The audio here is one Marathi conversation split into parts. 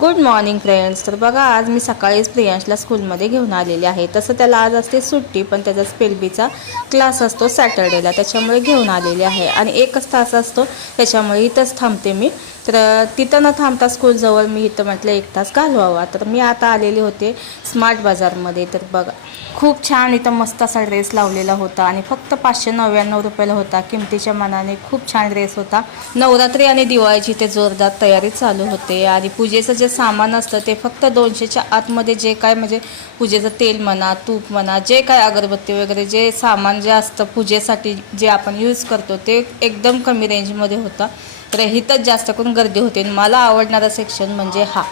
Good morning friends. तर बघा, आज मी सकाळीच प्रियांशला स्कूलमध्ये घेऊन आलेले आहे. तसं त्याला आज असते सुट्टी, पण त्याचा स्पेलबीचा क्लास असतो सॅटर्डेला, त्याच्यामुळे घेऊन आलेले आहे. आणि 1च तास असतो, त्याच्यामुळे इथंच थांबते मी. तर तिथं न थांबता स्कूलजवळ मी इथं म्हटलं 1 तास घालवावा. तर मी आता आलेले होते स्मार्ट बाजारमध्ये. तर बघा, खूप छान इथं मस्त असा ड्रेस लावलेला होता आणि फक्त 599 रुपयाला होता. किमतीच्या मानाने खूप छान ड्रेस होता. नवरात्री आणि दिवाळीची ते जोरदार तयारी चालू होते. आणि पूजेचं जे सामान असतं ते फक्त 200च्या आतमध्ये, जे काय म्हणजे पूजेचं तेल म्हणा, तूप म्हणा, जे काय अगरबत्ती वगैरे जे सामान जे असतं पूजेसाठी जे आपण यूज करतो ते एकदम कमी रेंजमध्ये होता. तर इथंच जास्त करून गर्दी होते. मला आवडणारा सेक्शन म्हणजे हा.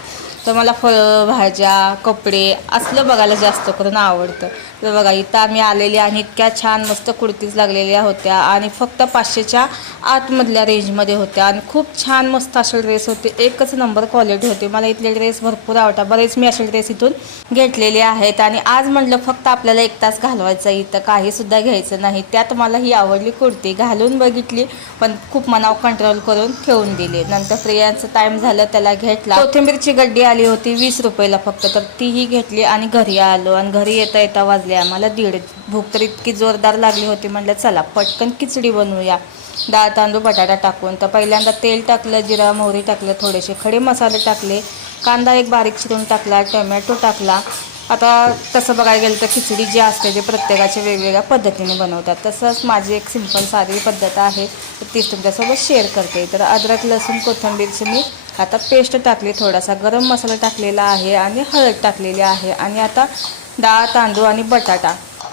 तर मला फळं, भाज्या, कपडे असलं बघायला जास्त करून आवडतं. तर बघा, इथं आम्ही आलेले आणि इतक्या छान मस्त कुर्तीज लागलेल्या होत्या आणि फक्त 500च्या आतमधल्या रेंजमध्ये होत्या. आणि खूप छान मस्त असे ड्रेस होते. एकच नंबर क्वालिटी होते. मला इथले ड्रेस भरपूर आवडतात. बरेच मी असे ड्रेस इथून घेतलेले आहेत. आणि आज म्हटलं फक्त आपल्याला 1 तास घालवायचं, इथं काहीसुद्धा घ्यायचं नाही. त्यात मला ही आवडली कुर्ती, घालून बघितली, पण खूप मनावर कंट्रोल करून ठेवून दिली. नंतर प्रियांचं टाईम झालं, त्याला घेतला. कोथिंबीरची गड्डी आली होती 20 रुपयाला फक्त, तर तीही घेतली आणि घरी आलो. आणि घरी येता येता वाजले आम्हाला 1:30. भूक तर इतकी जोरदार लागली होती, म्हटलं चला पटकन खिचडी बनवूया डाळ तांदूळ बटाटा टाकून. तर पहिल्यांदा तेल टाकलं, जिरा मोहरी टाकलं, थोडेसे खडे मसाले टाकले, कांदा एक बारीक चिरून टाकला, टोमॅटो टाकला. आता तसं बघायला गेलं तर खिचडी जी असते ते प्रत्येकाच्या वेगवेगळ्या पद्धतीने बनवतात. तसंच माझी एक सिंपल साधी पद्धत आहे, तर तीच तुमच्यासोबत शेअर करते. तर अद्रक लसूण कोथिंबीरची मी आता पेस्ट टाकली, थोडासा गरम मसाला टाकलेला आहे आणि हळद टाकलेली आहे. आणि आता डाळ तांदूळ आणि बटाटा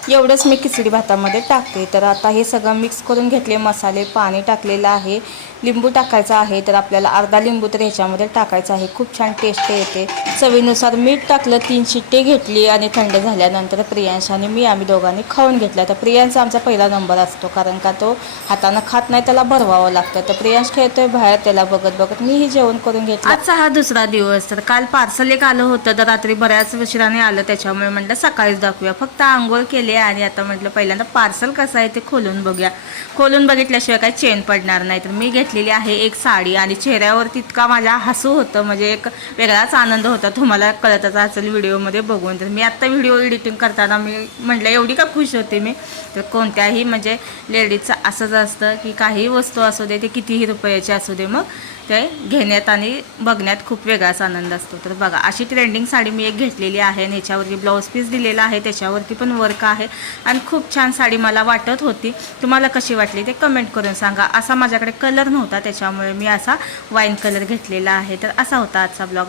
एवढंच मी खिचडी भातामध्ये टाकते. तर आता हे सगळं मिक्स करून घेतले, मसाले, पाणी टाकलेलं आहे, लिंबू टाकायचं आहे. तर आपल्याला अर्धा लिंबू तर ह्याच्यामध्ये टाकायचं आहे, खूप छान टेस्ट येते. चवीनुसार मीठ टाकलं, 3 शिट्टी घेतली आणि थंड झाल्यानंतर प्रियांश आणि मी आम्ही दोघांनी खाऊन घेतला. तर प्रियांशचा आमचा पहिला नंबर असतो, कारण का तो हातानं खात नाही, त्याला भरवावं लागतं. तर प्रियांश खेळतोय बाहेर, त्याला बघत बघत मीही जेवण करून घेतलं. आजचा हा दुसरा दिवस. तर काल पार्सल एक आलं होतं, तर रात्री बऱ्याच उशिराने आलं, त्याच्यामुळे म्हटलं सकाळीच दाखवूया. फक्त आंघोळ केले आणि आता म्हटलं पहिल्यांदा पार्सल कसं आहे ते खोलून बघूया. खोलून बघितल्याशिवाय काही चेन पडणार नाही. तर मी घेतलेली आहे एक साडी आणि चेहऱ्यावरती इतका माझ्या हसू होतं, म्हणजे एक वेगळाच आनंद होता, तुम्हाला कळतच असेल व्हिडिओमध्ये बघून. तर मी आत्ता व्हिडिओ एडिटिंग करताना मी म्हटलं एवढी का खुश होते मी. तर कोणत्याही म्हणजे लेडीजचं असंच असतं की काही वस्तू असू दे, ते कितीही रुपयाची असू दे, मग ते घेण्यात आणि बघण्यात खूप वेगळाच आनंद असतो. तर बघा, अशी ट्रेंडिंग साडी मी एक घेतलेली आहे आणि याच्यावरती ब्लाऊज पीस दिलेला आहे, त्याच्यावरती पण वर्क आहे आणि खूप छान साडी मला वाटत होती. तुम्हाला कशी वाटली ते कमेंट करून सांगा. असा माझ्याकडे कलर नव्हता, त्याच्यामुळे मी असा वाईन कलर घेतलेला आहे. तर असा होता आजचा ब्लॉग.